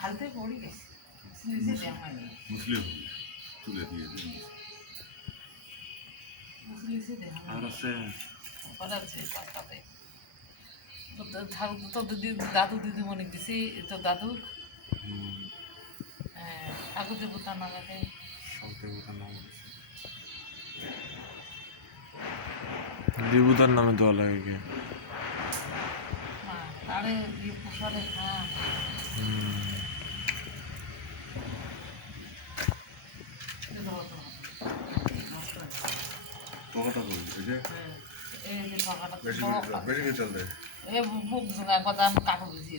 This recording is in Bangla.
আগতে পড়ি গেছে। নিজে মুসলিম। তুলে দিয়ে আর আছে। দিদি দাদু দিদিমণি দিছি তো দাদু? হুম, আগু দেবো তার নামে সব দেবতার নাম দেবতার নামে দেওয়া লাগে কে? আরে দিয়ে পোষালে হ্যাঁ। হুম, পকাটা করুন এই যে। এই যে পাকাটা বেশি বেশি চল এ কথা কাকু দিয়েছি